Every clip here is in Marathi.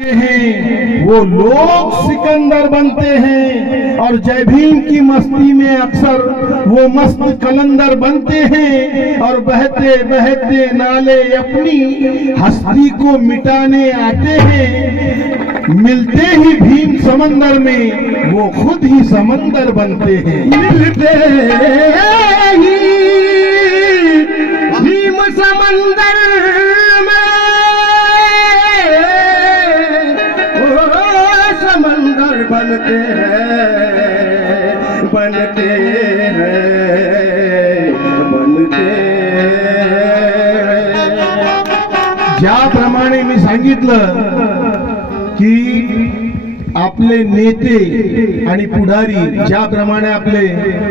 हैं वो लोग सिकंदर बनते हैं और जय भीम की मस्ती में अक्सर वो मस्त कलंदर बनते हैं और बहते बहते नाले अपनी हस्ती को मिटाने आते हैं। मिलते ही भीम समंदर में वो खुद ही समंदर बनते हैं। मिलते ही भीम समंदर बनते हैं बनते ज्याप्रमाणे मी सांगितलं की आपले नेते आणि पुढारी, ज्याप्रमाणे आपले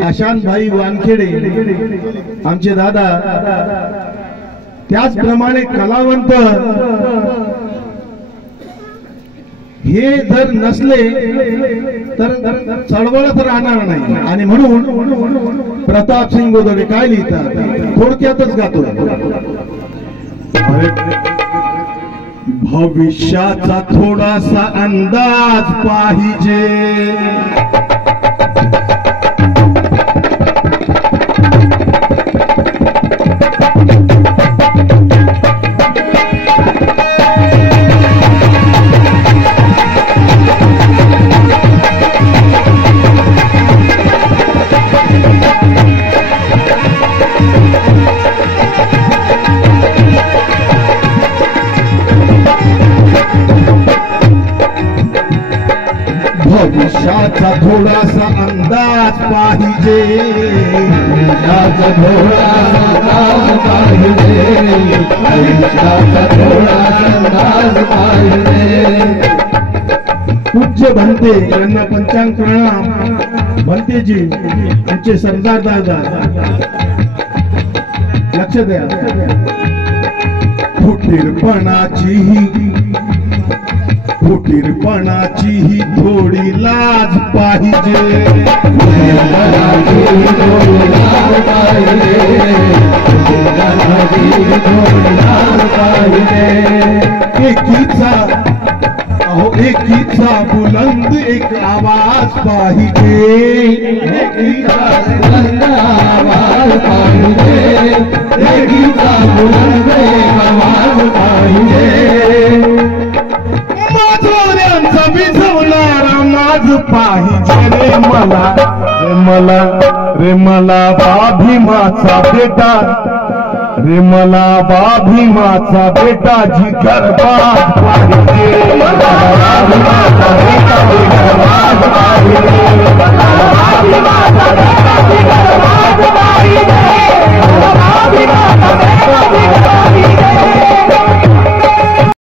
अशांतभाई वानखेडे आमचे दादा, त्याचप्रमाणे कलावंत हे जर नसले तर चळवळत राहणार नाही। आणि म्हणून प्रताप सिंग गोदडे काय लिहितात, थोडक्यातच गातो, भविष्याचा थोडासा अंदाज पाहिजे, भविष्याचा थोडासा अंदाज पाहिजे, भविष्याचा थोडासा पाहिजे, भविष्याचा थोडासा अंदाज पाहिजे। पूज्य भंते यांना पंचांग प्रणाम। भंतेजी यांचे सरदार दादा, लक्ष द्या, फुटीरपणाची ही थोडी लाज पाहिजे, एकीचा बुलंद एक आवाज पाहिजे, एकीचा बुलंद आवाज पाहिजे, एकीचा बुलंद एक आवाज पाहिजे। माझोऱ्यांचा विझवणारा नाच पाहिजे रे मला, रे मला भीमाचा बेटा, रे मला भीमाचा बेटा जिगरबाज पाहिजे।